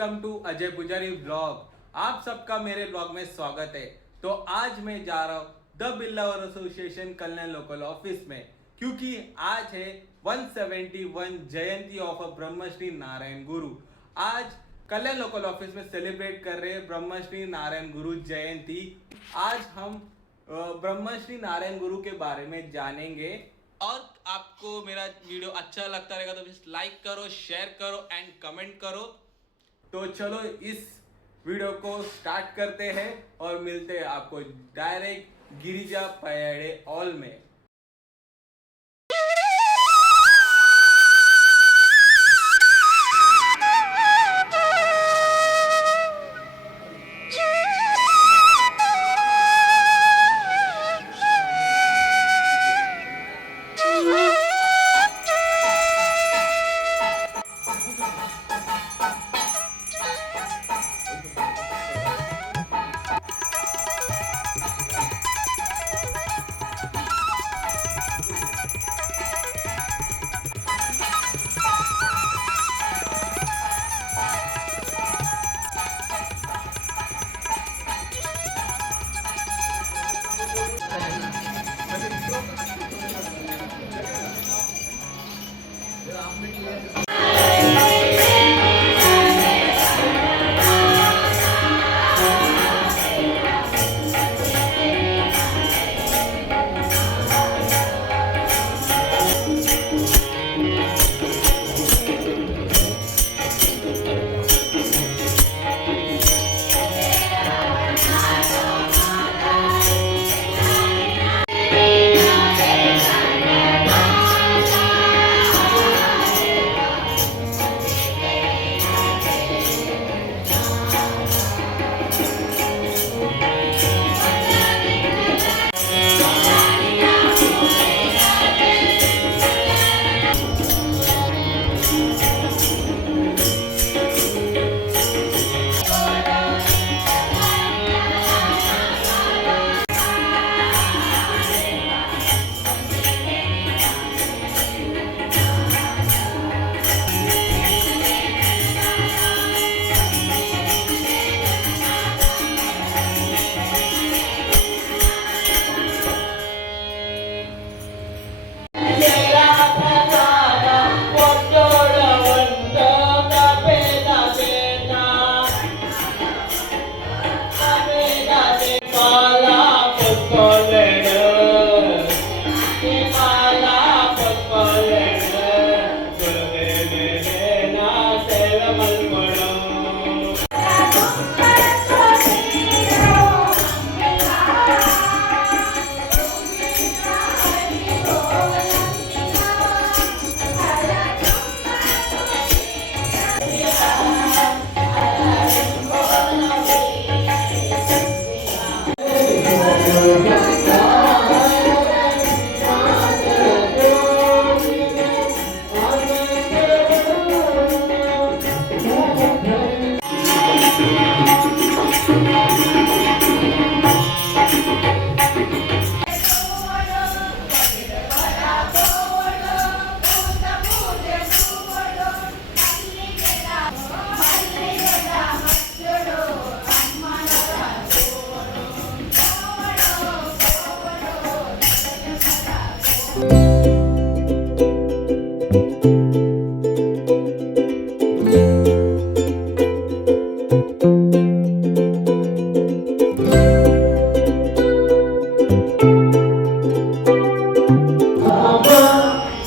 Welcome to Ajay पुजारी blog. आप सबका मेरे ब्लॉग में स्वागत है। तो आज मैं जा रहा हूँ the Billavar association Kalyan local office में, क्योंकि आज है 171 जयंती ऑफ ब्रह्मश्री नारायण गुरु। आज कल्याण लोकल ऑफिस में सेलिब्रेट कर रहे हैं ब्रह्मश्री नारायण गुरु जयंती। आज हम ब्रह्मश्री नारायण गुरु के बारे में जानेंगे। और आपको मेरा वीडियो अच्छा लगता रहेगा तो प्लीज लाइक करो, शेयर करो एंड कमेंट करो। तो चलो इस वीडियो को स्टार्ट करते हैं और मिलते हैं आपको डायरेक्ट गिरिजा पयाड़े हॉल में।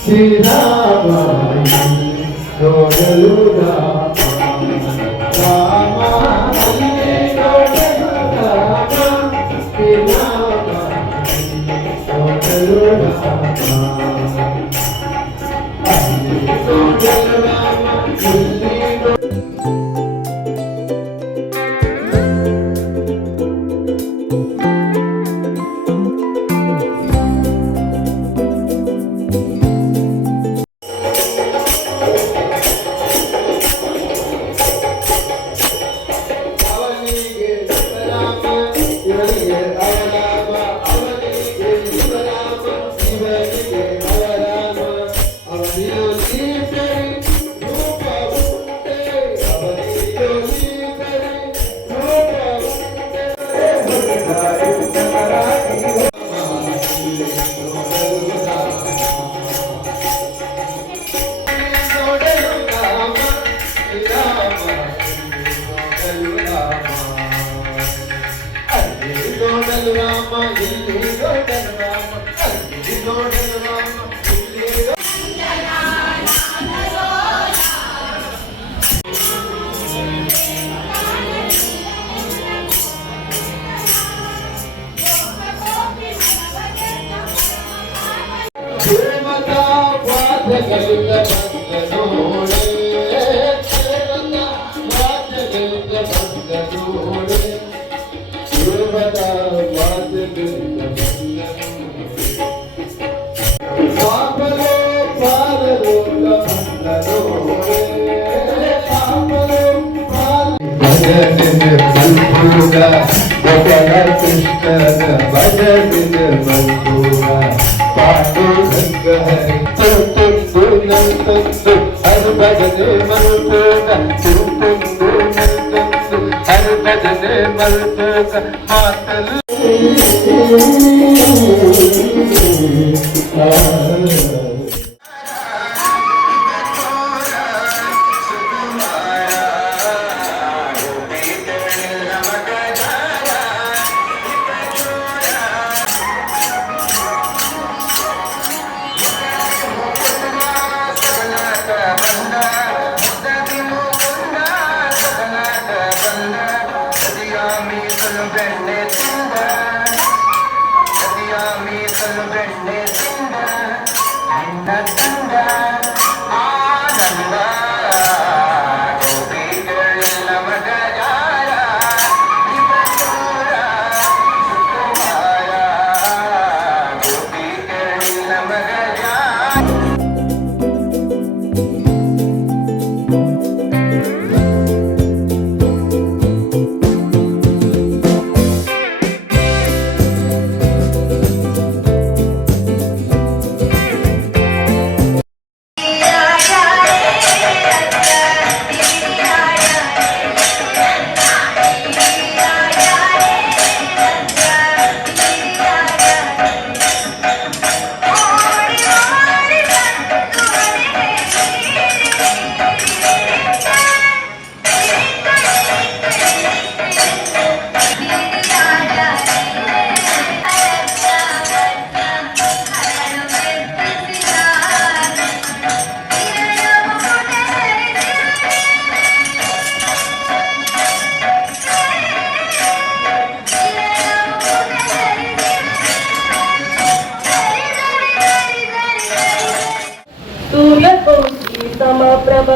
Shiva, समप्रभ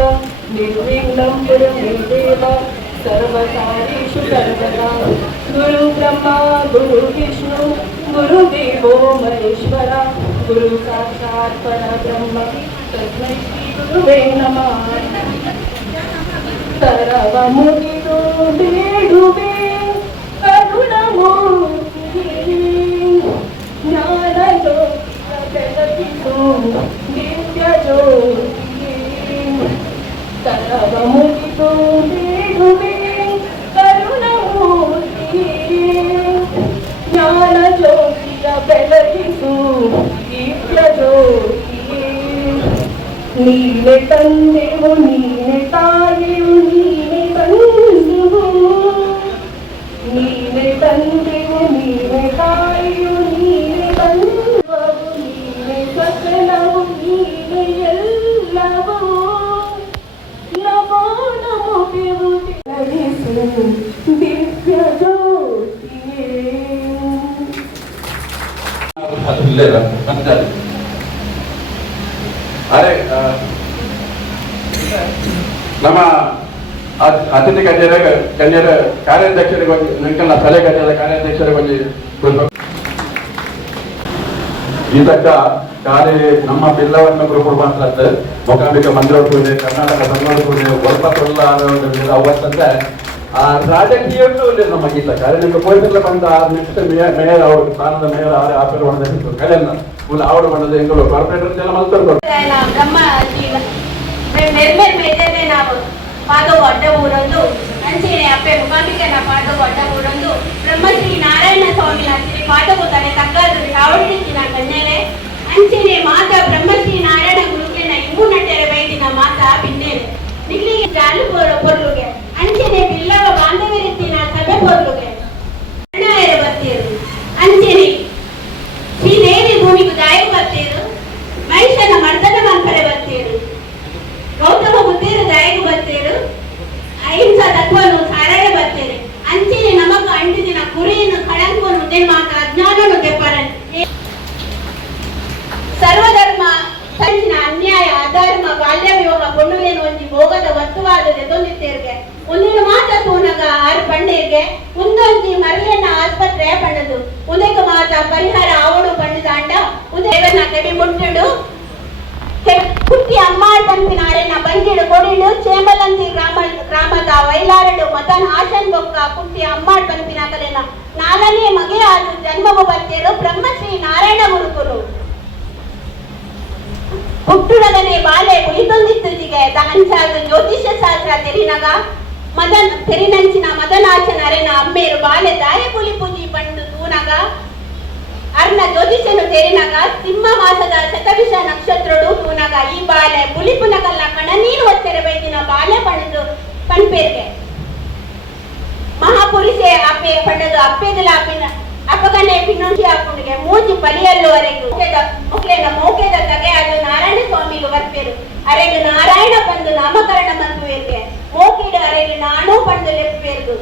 निर्विघ्नं कुरु मे देव सर्वकार्येषु सर्वदा गुरु ब्रह्मा गुरु विष्णु गुरुदेवो महेश्वरा गुरु साक्षात् परब्रह्म तस्मै श्री गुरुवे नमः सर्वमुदितो ಬೇಡುವೆ ಕರುಣಮೂರ್ತಿ ಜ್ಞಾನಜ್ಯೋತಿಯ ಬೆಳಗಿಸು ದಿವ್ಯ ಜ್ಯೋತಿ ಸರ್ವಮುದಿतो ಬೇಡುವೆ ಕರುಣಮೂರ್ತಿ ಜ್ಞಾನಜ್ಯೋತಿಯ ಬೆಳಗಿಸು ದಿವ್ಯ ಜ್ಯೋತಿ ನೀನೆ ತಂದೆವು ನೀನೆ ತಾಯಿಯು ನೀನೆ ಬಂಧುವು ನೀನೆ ತಂದೆವು ನೀನೆ ತಾಯಿಯು ನೀನೆ ಬಂಧುವು ನೀನೆ ಸಕಲವು ನೀನೆ ಎಲ್ಲವೂ ನಮೋ ನಮೋ ಬೆಳಗಿಸು ದಿವ್ಯ ಜ್ಯೋತಿಯೇ. ಅರೆ ನಮ್ಮ ಅತಿಥಿ ಗಣ್ಯರ ಕಾರ್ಯಾಧ್ಯಕ್ಷರಿಗೆ ನಂಕಲ್ನ ಸಲಹೆ ಗಣ್ಯರ ಕಾರ್ಯಾಧ್ಯಕ್ಷರಿಗೆ ಇದಕ್ಕ ಕಾರ್ಯ ನಮ್ಮ ಬಿಲ್ಲವನ್ನ ಗ್ರೂಪ್ ಮಾತ್ರ ಮೊಕಾಂಬಿಕ ಮಂದಿರ ಪೂಜೆ ಕರ್ನಾಟಕ ಸಂಘದ ಪೂಜೆ ಒಳಪಲ್ಲ ಅವತ್ತಂದ್ರೆ ಆ ರಾಜಕೀಯಕ್ಕೂ ನಮ್ಮ ಗೀತ ಕಾರ್ಯ ನಿಮ್ಗೆ ಪೊಲೀಸಲ್ಲ ಬಂದ ನೆಕ್ಸ್ಟ್ ಮೇಯರ್ ಅವರು ಸ್ಥಾನದ ಮೇಯರ್ ಆಪೇರು ಹೊಡೆದಿತ್ತು ಕಳೆಯನ್ನ ಫುಲ್ ಆವಡು ಬಂದದ್ದು ಹೆಂಗಲು ಕಾರ್ಪೊರೇಟರ್ ಎಲ್ಲ ಮಲ್ಕೊಂಡು ನಾವು ಪಾದವು ಅಡ್ಡಬೂರೊಂದು ಅಂಚೆನೆ ಅಪ್ಪೆ ಮುಖಾಂಬಿಕನ ಪಾದವು ಅಡ್ಡಬೂರೊಂದು ಬ್ರಹ್ಮಶ್ರೀ ನಾರಾಯಣ ಸ್ವಾಮಿ ಹಚ್ಚಿರಿ ಪಾದವು ತಲೆ ತಗ್ಗಾದು ರಾವಣಿಸಿನ ಕನ್ಯರೆ ಅಂಚೆನೆ ಮಾತ ಬ್ರಹ್ಮಶ್ರೀ ನಾರಾಯಣ ಗುರುಕೆನ ಇವು ನಟೆರೆ ಬೈದಿನ ಮಾತ ಪಿನ್ನೇರೆ ನಿಗ್ಲಿಗೆ ಚಾಲು ಪೊರ್ಲುಗೆ ಅಂಚೆನೆ ಬಿಲ್ಲವ ಬಾಂಧವ್ಯರಿತ್ತಿನ ಸಭೆ ಪೊರ್ಲುಗೆ ಅಣ್ಣಾಯರ ಬತ್ತೀರು ಅಂಚೆನೆ ಶ್ರೀದೇವಿ ಭೂಮಿಗೆ ಗಾಯ ಬತ್ತೀರು ಮಹಿಷನ ಮರ್ದನ ಮನ್ಪರೆ ಬತ್ತೀರು ಗೌತಮ ಬುದ್ಧಿರು ದಯೆಗೆ ಬತ್ತೀರು ಅಹಿಂಸಾ ತತ್ವನು ಸಾರಳೆ ಬತ್ತೀರು ಅಂಚಿನ ನಮಕ ಅಂಟಿದಿನ ಕುರಿಯನ್ನು ಕಳಂಕನು ಮಾತ ಅಜ್ಞಾನನು ತೆಪ್ಪರನ್ ಸರ್ವಧರ್ಮ ಸಂಚಿನ ಅನ್ಯಾಯ ಅರ್ಧಾರ್ಮ ಬಾಲ್ಯ ವಿವಾಹ ಪೊಣ್ಣುಲೇನು ಒಂಜಿ ಭೋಗದ ವಸ್ತುವಾದದೆ ತೊಂದಿತ್ತೇರ್ಗೆ ಒಂದಿನ ಮಾತ ತೂನಗ ಆರು ಪಂಡೇರ್ಗೆ ಒಂದೊಂಜಿ ಮರಿಯನ್ನ ಆಸ್ಪತ್ರೆ ಪಣ್ಣದು ಉದಕ ಮಾತ ಪರಿಹಾರ ಅವಡು ಪಣ್ಣದಾಂಡ ಉದಯನ ಕವಿ ಮುಟ್ಟಡು ಕುಟ್ಟಿ ಅಮ್ಮಾಳ್ ಪಂಪಿನಾರೆನ ಬಂದಿಡು ಕೊಡಿಡು ಚೇಂಬಲಂದಿ ಗ್ರಾಮದ ವೈಲಾರಡು ಮತನ್ ಆಶನ್ ಬೊಕ್ಕ ಕುಟ್ಟಿ ಅಮ್ಮಾಳ್ ಪಂಪಿನಾಕಲೆನ 4ನೇ ಮಗೆ ಆದು ಜನ್ಮವು ಬರ್ತೇರು ಬ್ರಹ್ಮಶ್ರೀ ನಾರಾಯಣ ಗುರುಕುರು ಹುಟ್ಟುಡಗನೆ ಬಾಲೆ ಕುಳಿತೊಂದಿತ್ತಿಗೆ ಅಂಚಾದು ಜ್ಯೋತಿಷ್ಯ ಶಾಸ್ತ್ರ ತೆರಿನಗ ತೆರಿನಂಚಿನ ಮದನಾಚನ ಅರೆನ ಅಮ್ಮೇರು ಬಾಲೆ ದಾಯ ಪುಲಿ ಪೂಜಿ ಪಂಡು ತೂನಗ ಅರ್ನ ಜ್ಯೋತಿಷ್ಯನು ತೆರಿನಗ ಸಿಂಹ ಮಾಸದ ಶತವಿಷ ನಕ್ಷತ್ರಡು ತೂನಗ ಈ ಬಾಲೆ ಪುಲಿಪುನಗಲ್ಲ ಕಣನೀರು ಒಚ್ಚರೆ ಬೈದಿನ ಬಾಲೆ ಪಣದು ಪಂಪೇರ್ಗೆ ಮಹಾಪುರುಷೆ ಅಪ್ಪೆ ಪಂಡದು ಅಪ್ಪೆದಲ ಅಪ್ಪಿನ ಅಪಗನೆ ಪಿನ್ನೊಂಜಿ ಹಾಕೊಂಡಿಗೆ ಮೂಜಿ ಬಲಿಯಲ್ಲುವರೆಗೂ ಮುಕ್ಲೇನ ಮೌಕೆದ ತಗೆ ಅದು ನಾರಾಯಣ ಸ್ವಾಮಿಲು ಬರ್ಪೇರು ಅರೆಗೆ ನಾರಾಯಣ ಬಂದು ನಾಮಕರಣ ಮಂದುವೇರ್ಗೆ ಮೋಕಿಡು ಅರೆಗೆ ನಾನೂ ಪಂಡು ಲೆಪ್ಪೇರ್ದು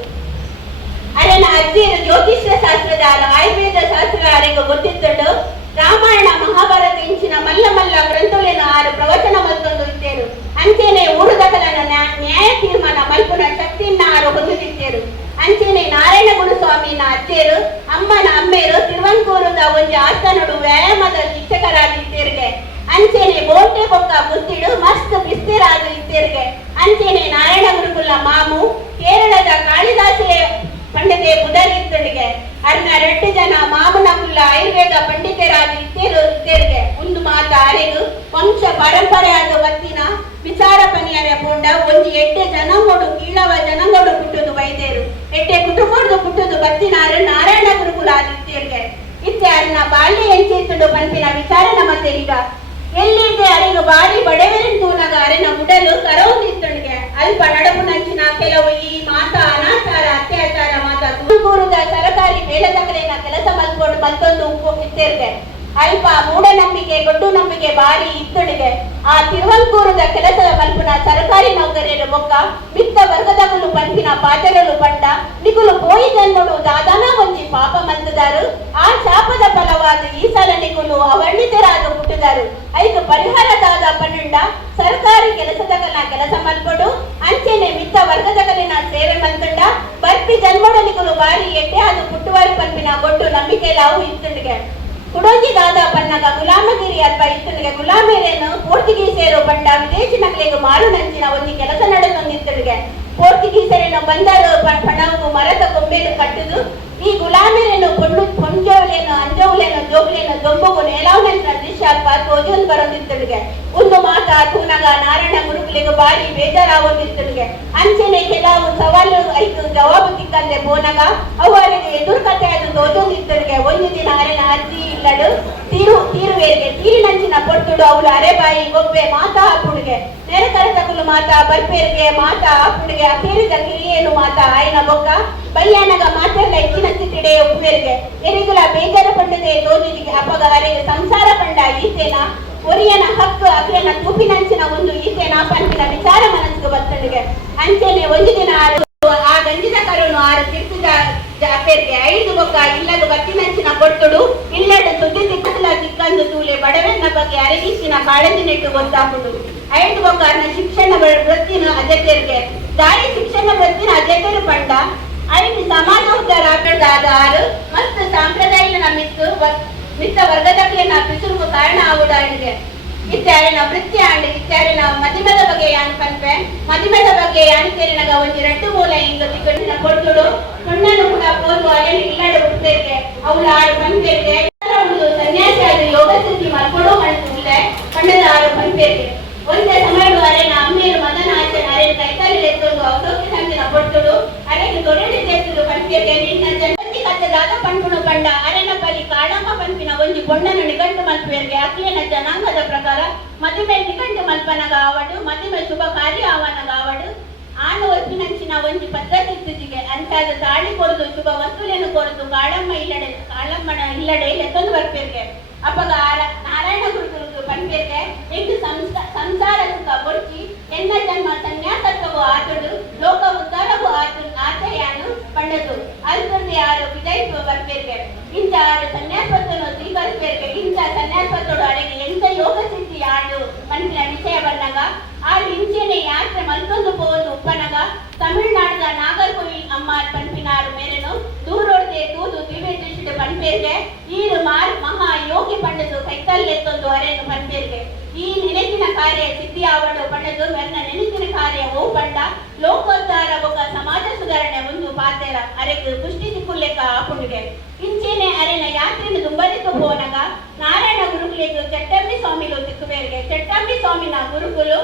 ಅರೆನ ಅಜ್ಜಿಯರು ಜ್ಯೋತಿಷ್ಯ ಶಾಸ್ತ್ರದ ಆಯುರ್ವೇದ ಶಾಸ್ತ್ರ ಅರೆಗೂ ಗೊತ್ತಿದ್ದಳು ರಾಮಾಯಣ ಮಹಾಭಾರತ ಇಂಚಿನ ಮಲ್ಲ ಮಲ್ಲ ಗ್ರಂಥುಲಿನ 6 ಪ್ರವಚನ ಮಲ್ತೊಂದು ಇತ್ತೇರು ಅಂಚೆನೆ ಊರುದಕಲನ ನ್ಯಾಯ ತೀರ್ಮಾನ ಮಲ್ಪುನ ಶಕ್ತಿಯನ್ನ 6 ಹೊಂದಿದ್ದೇರು ಅಂಚೆನೆ ನಾರಾಯಣ ಗುರುಸ್ವಾಮಿನ ಅಜ್ಜೇರು ಅಮ್ಮನ ಅಮ್ಮೇರು ತಿರುವಂಕೂರದ ಒಂಜಿ ಆಸ್ಥಾನಡು ವ್ಯಾಯಾಮದ ಶಿಕ್ಷಕರಾಗಿ ಇತ್ತೇರ್ಗೆ ಅಂಚೆನೆ ಬೋಟೆ ಬೊಕ್ಕ ಗುತ್ತಿಡು ಮಸ್ತ್ ಬಿಸ್ತಿರಾದ ಇತ್ತೇರ್ಗೆ ಅಂಚೆನೆ ನಾರಾಯಣ ಗುರುಕುಲ ಮಾಮು ಕೇರಳದ ಕಾಳಿದಾಸೆ ಪಂಡಿತೆ ಬುಧರಿತ್ತಳಿಗೆ ಅರ್ನ 2 ಜನ ಮಾಮನ ಕುಲ್ಲ ಆಯುರ್ವೇದ ಪಂಡಿತರಾದ ಇತ್ತೇರ್ಗೆ ಒಂದು ಮಾತ ಅರೆಗು ವಂಶ ಪರಂಪರೆ ಆದ ವತ್ತಿನ ವಿಚಾರ ಪನಿಯರ ಪೋಂಡ ಒಂಜಿ 8 ಜನಂಗೋಡು ಕೀಳವ ಜನಂಗೋಡು ಪುಟ್ಟುದು ವೈದ್ಯರು 8 ಕುಟುಂಬದ್ದು ಪುಟ್ಟುದು ಬತ್ತಿನಾರು ನಾರಾಯಣ ಗುರುಕುಲ ಆದಿತ್ಯರ್ಗೆ ಇತ್ತೆ ಅರ್ನ ಬಾಲ್ಯ ಎಂಚಿತ್ತುಡು ಪಂಪಿನ ವಿಚಾರ ಮತ್ತೆ ಈಗ ಎಲ್ಲಿದ್ದೆ ಅರೆಗು ಬಾರಿ ಬಡವರಿನ ತೂನಗ ಅರೆನ ಉಡಲು ಕರವುದಿತ್ತುಣಿಗೆ ಅಲ್ಪ ನಡಪು ನಂಚಿನ ಕೆಲವು ಈ ಮಾತ ಅನಾಚಾರ ಅತ್ಯಾಚಾರ ಮಾತ ತುಮಕೂರುದ ಸರಕಾರಿ ಮೇಲದಕಲಿನ ಕೆಲಸ ಮಲ್ಕೊಂಡು ಮತ್ತೊಂದು ಇತ್ತೇರ್ಗೆ ಅಲ್ಪ ಮೂಢನಂಬಿಕೆ ಗೊಡ್ಡು ನಂಬಿಕೆ ಬಾರಿ ಇತ್ತುಣಿಗೆ ಆ ತಿರುವಂಕೂರುದ ಕೆಲಸದ ಮಲ್ಪುನ ಸರ್ಕಾರಿ ನೌಕರರು ಬೊಕ್ಕ ಮಿತ್ತ ವರ್ಗದಗಳು ಪಂಪಿನ ಪಾತ್ರಗಳು ಪಂಡ ನಿಗುಲು ಪೋಯಿ ಜನ್ಮಡು ದಾದಾನ ಒಂಜಿ ಪಾಪ ಮಂತದಾರು ಆ ಶಾಪದ ಫಲವಾದ ಈ ಸಲ ನಿಗುಲು ಅವರ್ಣಿತರಾದ ಹುಟ್ಟಿದಾರು ಐದು ಪರಿಹಾರದಾದ ಪನ್ನಂಡ ಸರ್ಕಾರಿ ಕೆಲಸದಗಲ ಕೆಲಸ ಮಲ್ಪಡು ಅಂಚೆನೆ ಮಿತ್ತ ವರ್ಗದಗಲಿನ ಸೇವೆ ಮಂತಂಡ ಬರ್ಪಿ ಜನ್ಮಡು ನಿಗುಲು ಬಾರಿ ಎಟ್ಟೆ ಅದು ಪುಟ್ಟುವಾರಿ ಪಂಪಿನ ಗೊಡ್ಡು ನಂಬಿಕೆ ಲಾವು ಇತ್ತುಣಿಗೆ ಕುಡೋಜಿ ದಾದ ಪನ್ನಗ ಗುಲಾಮಗಿರಿ ಅಲ್ಪ ಇತ್ತನಿಗೆ ಗುಲಾಮೇರೇನು ಪೋರ್ಚುಗೀಸರು ಪಂಡ ವಿದೇಶಿ ನಗಲಿಗೆ ಮಾರು ನಂಚಿನ ಒಂದು ಕೆಲಸ ನಡೆದೊಂದಿತ್ತನಿಗೆ ಪೋರ್ಚುಗೀಸರೇನು ಬಂದರು ಪಣವು ಮರದ ಕೊಂಬೇನು ಕಟ್ಟುದು ಈ ಗುಲಾಮೇರೇನು ಕೊಂಜೋಲೇನು ಅಂಜೋಲೇನು ಜೋಗ್ಲೇನು ದೊಂಬಗು ನೇಲಾವ್ ನಂಚಿನ ದೃಶ್ಯ ಅಲ್ಪ ತೋಜೊಂದು ಬರೋದಿತ್ತನಿಗೆ ಒಂದು ಮಾತ ತೂನಗ ನಾರಾಯಣ ಗುರುಕುಲಿಗೆ ಬಾರಿ ಬೇಜಾರಾಗೋದಿತ್ತನಿಗೆ ಅಂಚೆನೆ ಕೆಲವು ಸವಾಲು ಐದು ಜವಾಬು ತಿಕ್ಕಂದೆ ಬೋನಗ ಅವರಿಗೆ ಎದುರು ಕತೆ ಅದು ತೋಜೊಂದಿತ್ತನಿಗೆ ಒಂದು ದಿನ ಅರೆನ ಅಜ್ಜಿ ಇಲ್ಲಡು ತೀರುವೇರಿಗೆ ತೀರಿನಂಚಿನ ಪೊಟ್ಟುಡು ಅವಳು ಅರೆಬಾಯಿ ಗೊಬ್ಬೆ ಮಾತಾ ಹಾಪುಡಿಗೆ ನೆರೆ ಕರೆತಕಲು ಮಾತಾ ಬರ್ಪೇರಿಗೆ ಮಾತಾ ಹಾಪುಡಿಗೆ ಅಪೇರಿದ ಕಿರಿಯೇನು ಮಾತಾ ಆಯ್ನ ಬೊಕ್ಕ ಬಯ್ಯಾನಗ ಮಾತೆಲ್ಲ ಹೆಚ್ಚಿನ ಸ್ಥಿತಿಡೆ ಉಪ್ಪೇರಿಗೆ ಎರಿಗುಲ ಬೇಜಾರ ಪಂಡದೆ ತೋಜಿಗೆ ಅಪಗ ಅರೆಗೆ ಸಂಸಾರ ಪಂಡ ಈತೇನ ಒರಿಯನ ಹಕ್ಕು ಅಕ್ರೆನ ತೂಪಿನಂಚಿನ ಒಂದು ಈತೇನ ಪಂಪಿನ ವಿಚಾರ ಮನಸ್ಸಿಗೆ ಬರ್ತಳಿಗೆ ಅಂಚೆನೆ ಒಂದು ದಿನ ಆ ಗಂಜಿದ ಕರುನು 6 ತಿರ್ಪಿದ ಅಪೇರಿಗೆ 5 ಬೊಕ್ಕ ಇಲ್ಲದು ಬತ್ತಿನಂಚಿನ ಕೊಟ್ಟುಡು ಇಲ್ಲಡು ಸುದ್ದಿ ತಿಕ್ಕಲ ತಿಕ್ಕಂದು ತೂಲೆ ಬಡವೆನ್ನ ಬಗ್ಗೆ ಅರಗಿಸಿನ ಕಾಳಜಿ ನೆಟ್ಟು ಗೊತ್ತಾಗುದು 5 ಬೊಕ್ಕ ಶಿಕ್ಷಣ ವೃತ್ತಿನ ಅಜತೆರ್ಗೆ ದಾರಿ ಶಿಕ್ಷಣ ವೃತ್ತಿನ ಅಜತೆರು ಪಂಡ 5 ಸಮಾಜ ಉದ್ಧಾರ ಆಟದಾದ 6 ಮತ್ತು ಸಾಂಪ್ರದಾಯಿಕ ಮಿತ್ತ ವರ್ಗದಕ್ಕಿನ ಪಿಸುರುಗು ಕಾರಣ ಆಗುವುದಾಗಿದೆ ಇತ್ಯಾರಿನ ವೃತ್ತಿ ಆಂಡ್ ಇತ್ಯಾರಿನ ಮದಿಮೆದ ಬಗ್ಗೆ ಯಾನ್ ಪನ್ಪೆ ಮದಿಮೆದ ಬಗ್ಗೆ ಯಾನ್ ಸೇರಿನಾಗ ಒಂದು 2 ಮೂಲ ಇಂಗ ತಿಕ್ಕಡಿನ ಕೊಟ್ಟುಡು ಹುಣ್ಣನು ಕೂಡ ಹೋದು ಅರೆನ ಇಲ್ಲಡು ಹುಟ್ಟೇರಿಗೆ ಅವಳು 6 ಪನ್ಪೇರಿಗೆ ಒಂದು ಸನ್ಯಾಸಿ ಆದ ಯೋಗ ಸ್ಥಿತಿ ಮಲ್ಕೊಡು ಮಣ್ಣುಲೆ ಪಣ್ಣದ 6 ಪನ್ಪೇರಿಗೆ ಒಂದೇ ಸಮಯಡು ಅರೆನ ಅಮ್ಮೇರು ಮದನ ಆಚೆನ ಅರೆನ ಕೈಕಾಲಿ ಎತ್ತೊಂದು ಔಷಧಿ ಸಂಚಿನ ಕೊಟ್ಟುಡು ಅರೆಗೆ ತೊಡೆಡಿ ತೆತ್ತುದು ಪನ್ಪೇರಿಗೆ ನಿನ್ನ ಜನ್ಮಿ ಕತ್ತದಾದ ಪನ್ಪುಣು ಪಂಡ ಅರೆನ ಬಲಿ ಕಾಳಮ್ಮ ಪನ್ಪಿನ ಒಂಜಿ ಬೊಣ್ಣನು ನಿಗಂಟು ಮಲ್ಪೇರಿಗೆ ಅಕ್ಲಿನ ಜನಾಂಗದ ಪ್ರಕಾರ ಮದುವೆ ನಿಗಂಟು ಮಲ್ಪನಗ ಆವಡು ಮದುವೆ ಶುಭ ಕಾರ್ಯ ಆವನಗ ಆವಡು ಆನು ಒತ್ತಿನಂಚಿನ ಒಂಜಿ ಪದ್ಧತಿ ಇತ್ತಿಗೆ ಅಂತಾದ ತಾಳಿ ಕೊಡುದು ಶುಭ ವಸ್ತುಲೇನು ಕೊಡುದು ಕಾಳಮ್ಮನ ಇಲ್ಲಡೆ ಎತ್ತೊಂದು ಬರ್ಪೇರಿಗೆ ಅಪಗ ನಾರಾಯಣ ಗುರುಕುಲು ಪನ್ಪೇರಿಗೆ ಎಂಟು ಸಂಸಾರ ಸುಖ ಬೊಡ್ಚಿ ಎನ್ನ ಜನ್ಮ ಸನ್ಯಾಸತ್ವವು ಆತುಡು ಲೋಕ ಉದ್ಧಾರವು ಆಚೆಯಾನು ಪಂಡದು ಅಲ್ಪರ್ದೆ 6 ವಿಜಯಿಸುವ ಬರ್ಪೇರಿಗೆ ಇಂಚ 6 ಸನ್ಯಾಸತ್ವವನ್ನು ಸ್ವೀಕರಿಸಬೇರಿಗೆ ಇಂಚ ಸನ್ಯಾಸತ್ವಡು ಅರೆಗೆ ಎಂತ ಯೋಗ ಸಿದ್ಧಿ ಆಡು ಪನ್ಪಿನ ವಿಷಯ ಇಂಚೆನೆ ಯಾತ್ರೆ ಮಲ್ತೊಂದು ಪೋದು ಉಪ್ಪನಗ ತಮಿಳುನಾಡಿನ ನಾಗರ್ಕೋಯಿಲ್ ಅಮ್ಮಾರ್ ಪನ್ಪಿನಾರು ಮೇರೆನು ದೂರೋಡ್ದೆ ತೂದು ದಿವ್ಯ ದೃಷ್ಟಿ ಪನ್ಪೇರ್ಗೆ ಈರು ಮಾರ್ ಮಹಾ ಯೋಗಿ ಪಂಡದು ಕೈತಲ್ಲೆತ್ತೊಂದು ಅರೆನು ಪನ್ಪೇರ್ಗೆ ಈ ನೆನಪಿನ ಕಾರ್ಯ ಸಿದ್ಧಿ ಆವಡು ಪಂಡದು ಮೆನ್ನ ನೆನಪಿನ ಕಾರ್ಯ ಓ ಪಂಡ ಲೋಕೋದ್ಧಾರ ಬೊಕ್ಕ ಸಮಾಜ ಸುಧಾರಣೆ ಒಂದು ಪಾತೆರ ಅರೆಗೆ ಪುಷ್ಟಿ ಸಿಕ್ಕುಲೆಕ್ಕ ಆಪುಂಡಿಗೆ ಇಂಚೆನೆ ಅರೆನ ಯಾತ್ರೆನ ದುಂಬರಿತು ಹೋನಗ ನಾರಾಯಣ ಗುರುಕುಲೆಗೆ ಚಟ್ಟಂಬಿ ಸ್ವಾಮಿಲು ತಿಕ್ಕುವೇರ್ಗೆ ಚಟ್ಟಂಬಿ ಸ್ವಾಮಿನ ಗುರುಕುಲು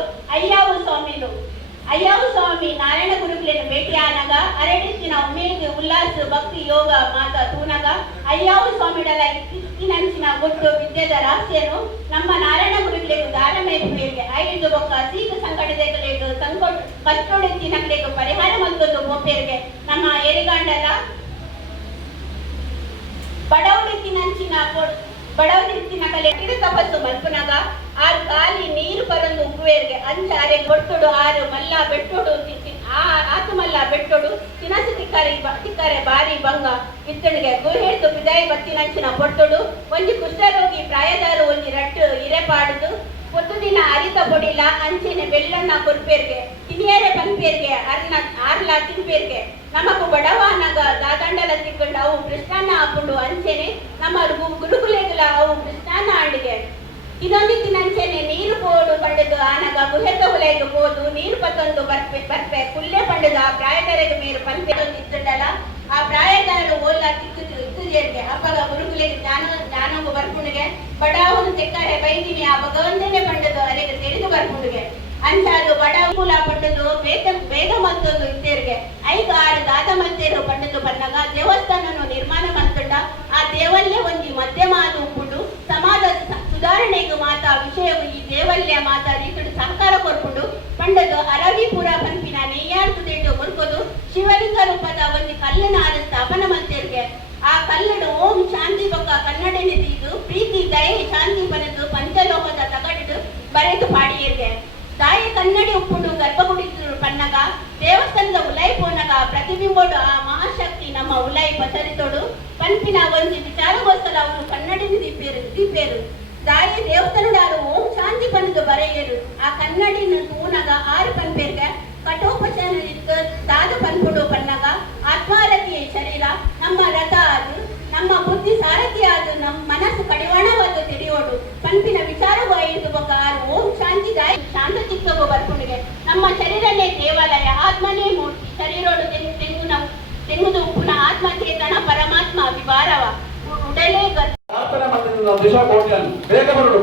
ಅಯ್ಯಾವು ಸ್ವಾಮಿ ನಾರಾಯಣ ಗುರುಕುಲೆನ ಭೇಟಿಯಾನಗ ಅರಡಿತ್ತಿನ ಉಮೇದು ಉಲ್ಲಾಸ ಭಕ್ತಿ ಯೋಗ ಮಾತ ತೂನಗ ಅಯ್ಯಾವು ಸ್ವಾಮಿಡಲ ಇಕ್ಕಿನಂಚಿನ ಗುಟ್ಟು ವಿದ್ಯೆದ ರಹಸ್ಯನು ನಮ್ಮ ನಾರಾಯಣ ಗುರುಕುಲೆಗೆ ದಾರಮೇರ್ಗೆ ಐದು ಬೊಕ್ಕ ಸೀಗ ಸಂಕಟದೆಗಳಿಗೆ ಕಷ್ಟೊಡೆತ್ತಿನಗಳಿಗೆ ಪರಿಹಾರ ಮತ್ತೊಂದು ಮೋಪೇರ್ಗೆ ನಮ್ಮ ಎರಿಗಾಂಡರ ಬಡವನಿತ್ತಿನ ಕಲೆ ತಪಸ್ಸು ಮಲ್ಪುನಗ ಆರು ಕಾಲಿ ನೀರು ಪರಂದು ಉಪ್ಪುವೇರ್ಗೆ ಅಂಚಾರೆ ಕೊಟ್ಟೊಡು ಆರು ಮಲ್ಲ ಬೆಟ್ಟೊಡು ಆತು ಮಲ್ಲ ಬೆಟ್ಟೊಡು ತಿನಸು ತಿಕ್ಕರೆ ಬಾರಿ ಬಂಗ ಇತ್ತಣಿಗೆ ಗುಹೆಡ್ದು ಬಿದಾಯಿ ಬತ್ತಿನಂಚಿನ ಪೊಟ್ಟೊಡು ಒಂಜಿ ಕುಷ್ಠರೋಗಿ ಪ್ರಾಯದಾರು ಒಂಜಿ ರಟ್ಟು ಇರೆಪಾಡುದು ಒಂದು ದಿನ ಅರಿತ ಬೊಡಿಲ ಅಂಚಿನ ಬೆಳ್ಳಣ್ಣ ಕೊರ್ಪೇರ್ಗೆ ತಿನಿಯರೆ ಪನ್ಪೇರ್ಗೆ ಆರ್ಲ ತಿನ್ಪೇರ್ಗೆ ನಮಕು ಬಡವಾನಗ ದಾದಂಡಲ ತಿಕ್ಕೊಂಡು ಅವು ಕೃಷ್ಣನ ಹಾಕೊಂಡು ಅಂಚೆನೆ ನಮ್ಮ ಗುರುಕುಲೆಗಳ ಅವು ಕೃಷ್ಣನ ಆಂಡಿಗೆ ಇನ್ನೊಂದಿತ್ತಿನಂಚೆನೆ ನೀರು ಪೋಡು ಪಂಡದು ಆನಗ ಗುಹೆತ ಹುಲೆಗೆ ಹೋದು ನೀರು ಪತ್ತೊಂದು ಬರ್ಪೆ ಕುಲ್ಲೆ ಪಂಡದು ಆ ಪ್ರಾಯದರೆಗೆ ಮೇರು ಪನ್ಪೇರೊಂದಿತ್ತುಂಡಲ ಆ ಪ್ರಾಯದಾರು ಓಲ್ಲ ತಿಕ್ಕುಜೇರ್ಗೆ ಅಪ್ಪಗ ಗುರುಕುಲೆಗೆ ಜ್ಞಾನಂಗು ಬರ್ಪುಂಡಿಗೆ ಬಡಾವನು ತೆಕ್ಕರೆ ಬೈದಿನಿ ಆ ಭಗವಂತನೇ ಪಂಡದು ಅರೆಗೆ ತಿಳಿದು ಬರ್ಪುಂಡಿಗೆ ಅಂಚಾದು ಬಡಾವುಲ ಪಂಡದು ಬೇಗ ಮತ್ತೊಂದು ಇತ್ತೇರ್ಗೆ ಐದು ಆರು ದಾದ ಮಂತೇರು ಪಂಡದು ಪನ್ನಗ ದೇವಸ್ಥಾನನು ನಿರ್ಮಾಣ ಮಂತುಂಡ ಆ ದೇವಲ್ಲೇ ಒಂಜಿ ಮಧ್ಯಮಾದ ಉಪ್ಪುಂಡು ಸಮಾಜ ಸುಧಾರಣೆಗೂ ಮಾತಾ ವಿಷಯವು ಈ ದೇವಲ್ಯ ಮಾತಾ ರೀತಿಡು ಸಹಕಾರ ಕೊರ್ಪುಂಡು ಪಂಡದು ಅರವಿಪುರ ಪಂಪಿನ ನೆಯ್ಯಾರ್ದು ದೇಟು ಕೊರ್ಕೋದು ಶಿವಲಿಂಗ ರೂಪದ ಒಂದು ಕಲ್ಲಿನ ಸ್ಥಾಪನ ಮಂತೇರ್ಗೆ ಆ ಕಲ್ಲಡು ಓಂ ಶಾಂತಿ ಬೊಕ್ಕ ಕನ್ನಡ ನಿಧಿದು ಪ್ರೀತಿ ದಯೆ ಶಾಂತಿ ಪನದು ಪಂಚಲೋಕದ ತಗಡಿಡು ಬರೆದು ಪಾಡಿಯರ್ಗೆ ತಾಯಿ ಕನ್ನಡಿ ಉಪ್ಪುಂಡು ಗರ್ಭಗುಡಿದ್ರು ಪನ್ನಗ ದೇವಸ್ಥಾನದ ಉಲೈ ಪೋನಗ ಪ್ರತಿಬಿಂಬೋಡು ಆ ಮಹಾಶಕ್ತಿ ನಮ್ಮ ಉಲೈ ಪಸರಿತೋಡು ಪನ್ಪಿನ ಒಂಜಿ ವಿಚಾರಗೋಸ್ಕರ ಅವರು ಕನ್ನಡಿನ ದೀಪೇರು ತಾಯಿ ದೇವಸ್ಥಾನದಾರು ಓಂ ಶಾಂತಿ ಪನದು ಬರೆಯರು ಆ ಕನ್ನಡಿನ ತೂನಗ ಆರು ಪನ್ಪೇರ್ಗೆ ಕಠೋಪಚಾರ ದಾದ ಪನ್ಪುಡು ಪನ್ನಗ ಆತ್ಮಾರತಿಯ ಶರೀರ ನಮ್ಮ ರಥ ಅದು ನಮ್ಮ ಬುದ್ಧಿ ಸಾರಥಿ ಅದು ನಮ್ಮ ಮನಸ್ಸು ಕಡಿವಾಣವಾದ ತಿಳಿಯೋಡು ಪಂಪಿನ ವಿಚಾರವಾಯಿತು ಬಕಾರ ಓಂ ಶಾಂತಿ ದಾಯ ಶಾಂತ ಚಿತ್ತಗು ಬರ್ಪುಣಿಗೆ ನಮ್ಮ ಶರೀರನೇ ದೇವಾಲಯ ಆತ್ಮನೇ ಮೂರ್ತಿ ಶರೀರೋಡು ತೆಂಗುದು ಉಪ್ಪುನ ಆತ್ಮ ಚೇತನ ಪರಮಾತ್ಮ ವಿವಾರವ ಉಡಲೇ ಪ್ರಾರ್ಥನೆ ಮಾಡಿದ ದಿಶಾ ಕೋಟ್ಯಾನ್ ಬೇಗ ಬರಡು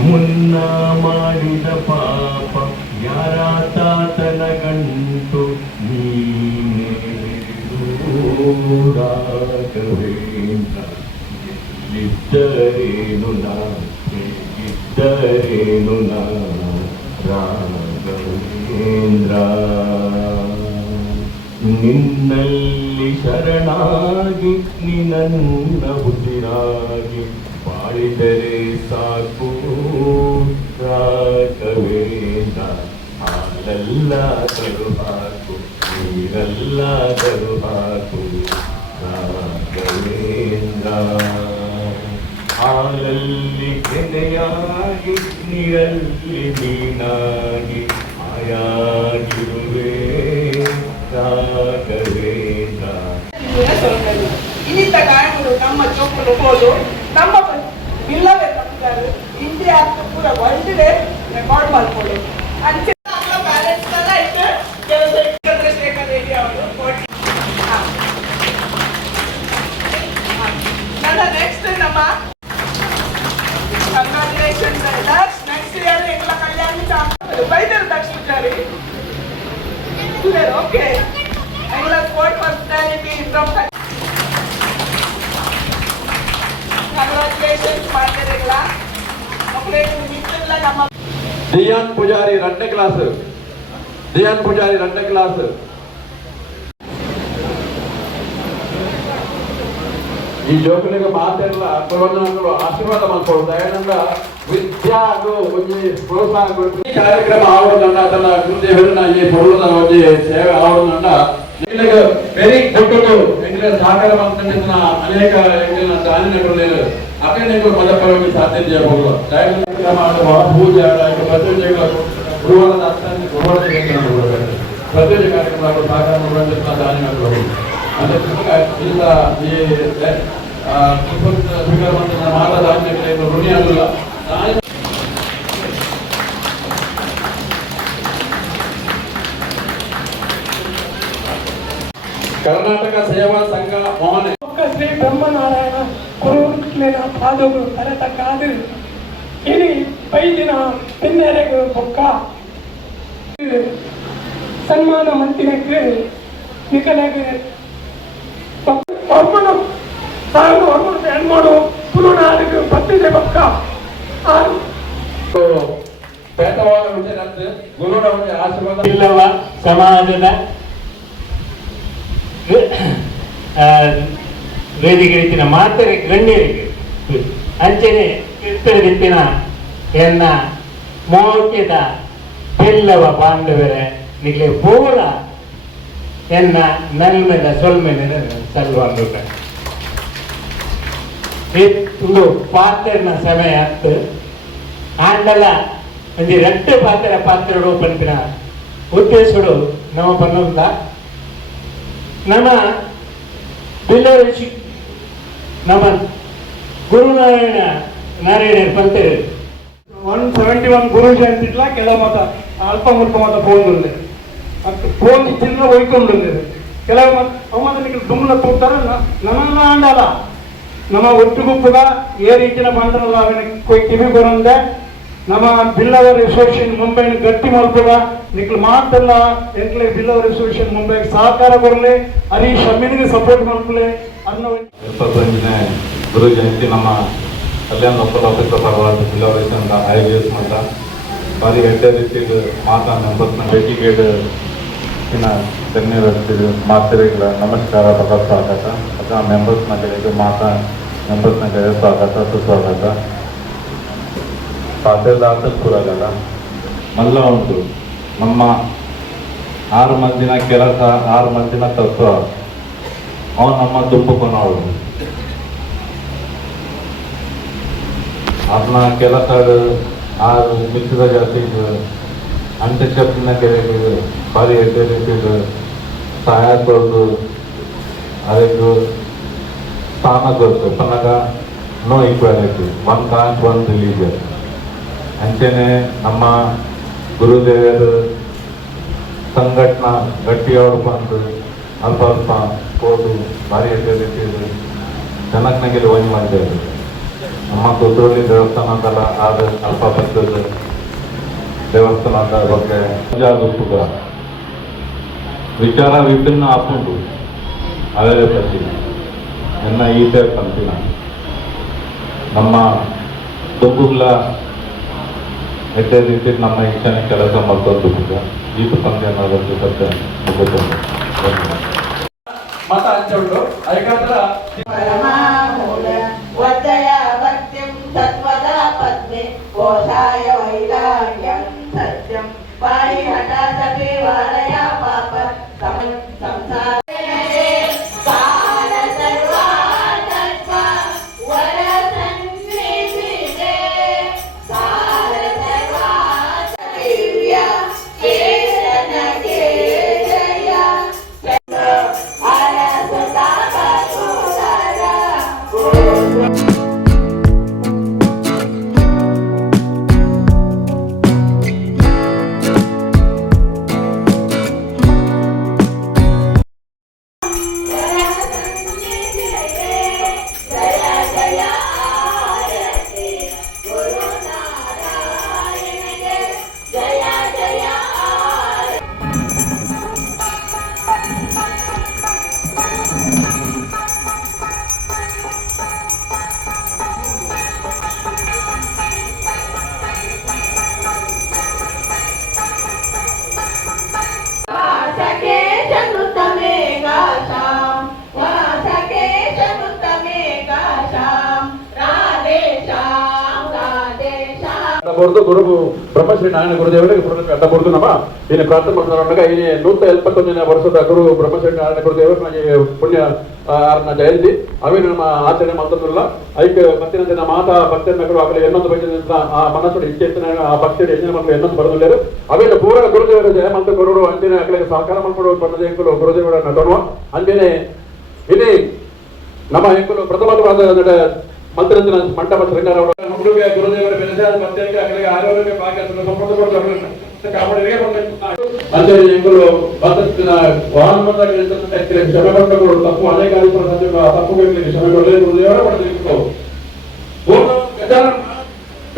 ಮುನ್ನ ಮಾಡಿದ ಪಾಪ ಯಾರ ತಾತನ ಗಂಟು ನೀನೇ ರಾಘವೇಂದ್ರ ಇದ್ದರೇನು ರಾಘವೇಂದ್ರ ನಿನ್ನಲ್ಲಿ ಶರಣಾಗಿ ನಿನ್ನ ಉಸಿರಾಗಿ ಬಾಳಿದರೆ ಸಾಕು ರಾಘವೇಂದ್ರ ಹಾಲಲ್ಲಾದರೂ ಹಾಕು ನೀರಲ್ಲಾದರೂ ಹಾಕು ರಾಘವೇಂದ್ರ ಹಾಲಲ್ಲಿ ಕೆನೆಯಾಗಿ ನೀರಲ್ಲಿ ನೀನಾಗಿ ಆಯಾಗಿರುವೆ ರಾಘವೇಂದ್ರ ಇನ್ನಿತ ಗಾಯಗಳು ನಮ್ಮ ಚೌಕಲು ಹೋದು ನಮ್ಮ ಇಲ್ಲವೇ ತಪ್ಪಿದ್ದಾರೆ ಇಂಡಿಯಾ ಅಂತ ಪೂರ ವರ್ಲ್ಡ್ಗೆ ರೆಕಾರ್ಡ್ ಮಾಡ್ಕೊಳ್ಳಿ ಅಂಚೆ ಬ್ಯಾಲೆನ್ಸ್ ಎಲ್ಲ ಇಟ್ಟು ಕೆಲವು ಚಂದ್ರಶೇಖರ್ ರೆಡ್ಡಿ ಅವರು ನನ್ನ ನೆಕ್ಸ್ಟ್ ನಮ್ಮ ಕಂಗ್ರಾಚುಲೇಷನ್ಸ್ ನೆಕ್ಸ್ಟ್ ಇಯರ್ ಎಲ್ಲ ಕಲ್ಯಾಣ ಬೈದರು ದಕ್ಷಿಣಾರಿ ಓಕೆ ಎಲ್ಲ ಸ್ಪೋರ್ಟ್ ಪರ್ಸನಾಲಿಟಿ ಫ್ರಮ್ ಕಂಗ್ರಾಚುಲೇಷನ್ಸ್ ಮಾಡ್ತಿರಲಿಲ್ಲ ಮಕ್ಕಳೇ ಮಿಕ್ಕಿಲ್ಲ ನಮ್ಮ ದಿಯಾನ್ ಪೂಜಾರಿ 2ನೇ ಕ್ಲಾಸ್ ಈ ಜೋಕುಲಿಗೆ ಮಾತೆಲ್ಲ ಕೊರೋನಾಗಳು ಆಶೀರ್ವಾದ ಮಾಡ್ಕೊಳ್ಳು ದಯಾನಂದ ವಿದ್ಯಾ ಅದು ಒಂಜಿ ಪ್ರೋತ್ಸಾಹ ಈ ಕಾರ್ಯಕ್ರಮ ಆವಡುದಂಡ ಅದನ್ನ ಗುರುದೇವರನ್ನ ಈ ಪೊರುಳದ ಒಂಜಿ ಸೇವೆ ಆವಡುದಂಡ వెరీ కొట్టుడు ఎంగిల సహకారం అందించిన అనేక ఎంగిల దానినట్లు లేదు అక్కడ నీకు మదపరమి సాధ్యం చేయకూడదు పూజ ప్రత్యేక గురువుల దర్శనాన్ని గురువుల ప్రత్యేక కార్యక్రమాలకు సహకారం అందించిన దానినట్లు అంటే ఇంత ఈ స్వీకారమంటున్న మాట దాని రుణ్యాలుగా ಕರ್ನಾಟಕ ಸೇವಾ ಸಂಘ ಮೋಹನೆ ಶ್ರೀ ಬ್ರಹ್ಮನಾರಾಯಣ ಗುರುವಿನ ಪಾದಗಳು ಕರೆತಕ್ಕಾದು ಇಡೀ ಬೈದಿನ பின்னரைகள் ಬೊಕ್ಕ ಸನ್ಮಾನ ಮಂತ್ರಿக்கு ನಿಕಲಗೆ ಒಮ್ಮನ ತಾನು ಒಮ್ಮನ ಹೆಣ್ಮಾಡು ಪುನಃ ಬತ್ತಿದೆ ಬೊಕ್ಕ ಪೇಟವಾದ ವಿಚಾರಕ್ಕೆ ಗುರುರವರ ಆಶೀರ್ವಾದ ಇಲ್ಲವ ಸಮಾಜದ ವೇದಿಕೆಯ ಮಾತರೆ ಗಣ್ಯರಿಗೆ ಅಂಚನೆ ಕಿತ್ತರದಿತ್ತಿನ ಎನ್ನ ಮೋಕ್ಯದ ಬೆಲ್ಲವ ಬಾಂಧವರೇ ನಿಗಲೆ ಪೂರ ಎನ್ನ ನಲ್ಮೆದ ಸೊಲ್ಮೆನ ಸಲ್ವಂದುಕ ಒಂದು ಪಾತ್ರನ ಸಮಯ ಹತ್ತು ಆಂಡಲ ಒಂದು ரெண்டு ಪಾತ್ರಗಳು ಪಂಪಿನ ಉದ್ದೇಶಗಳು ನಮ್ಮ ಪನ್ನೊಂದ ನಮ್ಮ ಬಿಲ್ಲವರಿಸಿ ನಮ್ಮ ಗುರುನಾರಾಯಣ ಪಂತರು 171 ಗುರು ಜಯಂತಿಟ್ಲ ಕೆಲ ಮತ ಅಲ್ಪ ಮುಲ್ಪ ಮತ ಪೋಂದುಂಡೆ ಫೋನ್ ಚಿನ್ನ ಒಯ್ಕೊಂಡುಂಡೆ ಕೆಲವು ಮತ ಅವಮತ ನಿಖಿಲ್ ದುಮ್ಲ ತೂತಾರ ನಮಲ್ಲ ಆಂಡಲ ನಮ್ಮ ಒಟ್ಟುಗುಪ್ಪುಗ ಏ ರೀತಿಯ ಬಂಡಲ ಅವನ ಕೊಯ್ ಕಿವಿ ಬರಂದೆ ನಮ್ಮ ಬಿಲ್ಲವರ್ ಅಸೋಸಿಯೇಷನ್ ಮುಂಬೈ ಗಟ್ಟಿ ಮಲ್ಪುಗ ನಿಖಿಲ್ ಮಾತಲ್ಲ ಎಂಕ್ಲೆ ಬಿಲ್ಲವರ್ ಅಸೋಸಿಯೇಷನ್ ಮುಂಬೈ ಸಹಕಾರ ಬರಲಿ ಹರೀಶ್ ಅಮ್ಮಿನಿಗೆ ಸಪೋರ್ಟ್ ಮಾಡ್ಕೊಳ್ಳಿ ಅನ್ನೋ 21ನೇ ಗುರು ಜಯಂತಿ ನಮ್ಮ ಕಲ್ಯಾಣ ಲೋಕಲ್ ಆಫೀಸ್ ಪರವಾದ ಬಿಲ್ಲವರೇಷನ್ ಆಯೋಜಿಸ್ ಮಾಡ ಬಾರಿ ಹೆಡ್ಡೆ ರೀತಿಯ ಮಾತಾ ಮೆಂಬರ್ಸ್ನ ಭೇಟಿಗೇಡ್ ಧನ್ಯವಾದ ಮಾತರಿಗಳ ನಮಸ್ಕಾರ ಬಹಳ ಸ್ವಾಗತ ಅಥವಾ ಮೆಂಬರ್ಸ್ನ ಕಡೆಗೆ ಮಾತಾ ಮೆಂಬರ್ಸ್ನ ಕಡೆ ಸ್ವಾಗತ ಸುಸ್ವಾಗತ ಪಾತ್ರದಾಸಪುರಗಲ್ಲ ಮಲ್ಲ ಉಂಟು ನಮ್ಮ 6 ಮಂದಿನ ಕೆಲಸ 6 ಮಂದಿನ ತತ್ವ ಅವು ನಮ್ಮ ತುಂಬುಕೊನೋಳು अपना ಕೆಲಸ 6 ಮಿಕ್ಕಿದ ಜಾತಿ ಅಂತ್ಯಶಬ್ದನ ಕೆರೆಗೆ ಭಾರಿ ಹೆಡ್ಡೆ ರೀತಿಯ ಸಹಾಯ ಕೊಡೋದು ಅದಕ್ಕೆ ಸ್ಥಾನ ಕೊಡ್ತು ಪನ್ನಗ ನೋ ಈಕ್ವಾಲಿಟಿ 1 ರಿಲೀಜನ್ ಅಂಚೆನೆ ನಮ್ಮ ಗುರುದೇವರು ಸಂಘಟನಾ ಗಟ್ಟಿಯವ್ರು ಬಂದು ಅಲ್ಪ ಅಲ್ಪ ಹೋದು ಭಾರಿ ಹೆಡ್ಡೆ ರೀತಿಯ ಜನಕ್ನಾಗೆ ಒಂದ್ ಮಾಡಿದ್ದಾರೆ ನಮ್ಮ ಕುದ್ರೋಳಿ ದೇವಸ್ಥಾನದಲ್ಲ ಆದ ಅಲ್ಪ ಪಕ್ಕದ ದೇವಸ್ಥಾನದ ಬಗ್ಗೆ ಜಾಗೃತ ವಿಚಾರ ವಿಭಿನ್ನ ಹಾಕೊಂಡು ಅದೇ ಪ್ರತಿ ಎನ್ನ ಈತೆ ಪಂಪಿನ ನಮ್ಮ ದುಬ್ಬುಗಳ ಹೆಡ್ಡೆ ರೀತಿ ನಮ್ಮ ಈಶಾನ್ಯ ಕೆಲಸ ಮತ್ತೊಂದು ಈತ ಪಂದ್ಯ ಅನ್ನೋದೊಂದು ಸತ್ಯ ಮುಗಿಕೊಂಡು ಮತ ಹಂಚುಂಟು ಅದಕ್ಕಾದ್ರ ವದಯ ಭಕ್ತಿಂ ತತ್ವದ ಪದ್ಮೆ ಕೋಶಾಯ ವೈರಾಗ್ಯಂ ಸತ್ಯಂ ಪಾಯಿ ಹಠ ಸಭೆ ವಾರಯ ಪಾಪ ಸಂಸಾರ ಕೊರದು ಗುರು ಬ್ರಹ್ಮಶ್ರೀ ನಾರಾಯಣ ಗುರುದೇವರಿಗೆ ಅಡ್ಡ ಕೊರದು ನಮ್ಮ ಇನ್ನು ಪ್ರಾರ್ಥನೆ ಮಾಡ್ಕೊಂಡಾಗ ಈ 171ನೇ ವರ್ಷದ ಗುರು ಬ್ರಹ್ಮಶ್ರೀ ನಾರಾಯಣ ಗುರುದೇವರು ನನಗೆ ಪುಣ್ಯ ಜಯಂತಿ ಅವೇನು ನಮ್ಮ ಆಚರಣೆ ಮಾಡ್ತಿಲ್ಲ ಐಕ್ ಮತ್ತಿನ ದಿನ ಮಾತಾ ಭಕ್ತರ ಮಕ್ಕಳು ಆಗಲಿ ಇನ್ನೊಂದು ಬಗ್ಗೆ ಆ ಮನಸ್ಸು ಇಚ್ಛೆನ ಆ ಭಕ್ತಿಯ ಹೆಣ್ಣಿನ ಮಕ್ಕಳು ಇನ್ನೊಂದು ಬರೋದಿಲ್ಲ ಅವೇನು ಪೂರ ಗುರುದೇವರ ಜಯಮಂತ ಗುರುಗಳು ಅಂತಿನ ಅಕ್ಕಳಿಗೆ ಸಹಕಾರ ಮಾಡ್ಕೊಂಡು ಬಣ್ಣದ ಹೆಂಕಲು ಗುರುದೇವರನ್ನ ನೋಡುವ ಅಂತಿನೇ ಇಲ್ಲಿ ನಮ್ಮ ಹೆಂಕಲು ಪ್ರಥಮವಾದ ಮಂತ್ರಿನ ಮಂಟಪ ಶೃಂಗಾರ ಹುಡುಗ ಗುರುದೇವರ ಬೆಳೆಸಾದ ಮತ್ತೇನಿಗೆ ಅಕ್ಕಳಿಗೆ ಆರೋಗ್ಯ ಭಾಗ್ಯ ಸಂಪರ್ಕ ಅಂತೇಳಿ ಹೆಂಗಲು ವಾಹನ ಶ್ರಮೆ ಪಟ್ಟಗಳು ತಪ್ಪು ಅನೇಕ ತಪ್ಪುಗಳಿಗೆ ಶ್ರಮೆ ಪಡಲೇ ಗುರುದೇವರ ಪಡೆದಿತ್ತು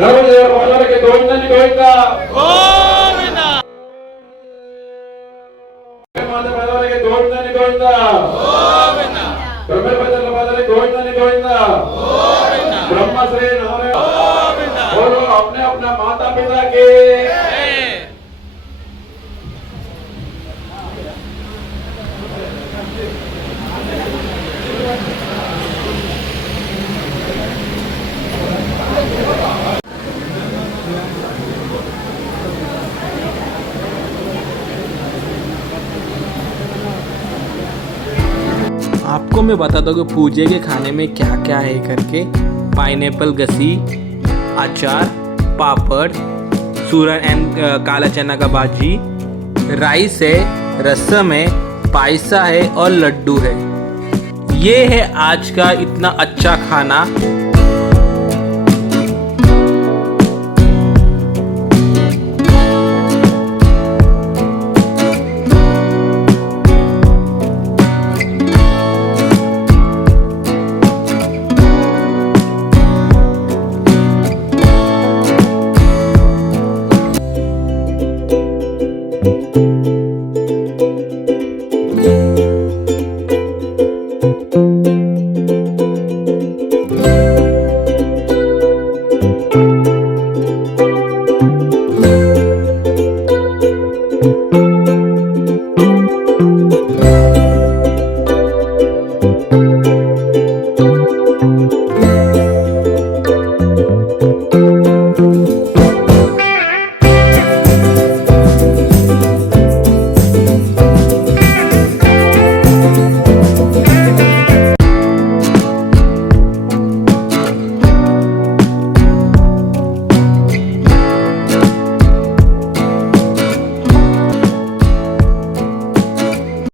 ಗಣಪತಿದೇವರ ಪಾದಕ್ಕೆ ಗೋವಿಂದನಿ ಗೋವಿಂದ ಪಾದಕ್ಕೆ ಗೋವಿಂದನಿ ಗೋವಿಂದ ಬ್ರಹ್ಮಪದರ ಪಾದಕ್ಕೆ ಗೋವಿಂದನಿ ಗೋವಿಂದ ब्रह्मश्री नारायण बोलो अपने अपना माता पिता के आपको मैं बताता हूँ कि पूजे के खाने में क्या क्या है करके पाइनएप्पल गसी, अचार, पापड़, सूरन एंड काला चना का भाजी, राइस है, रसम है, पायसा है और लड्डू है। ये है आज का इतना अच्छा खाना। Thank you.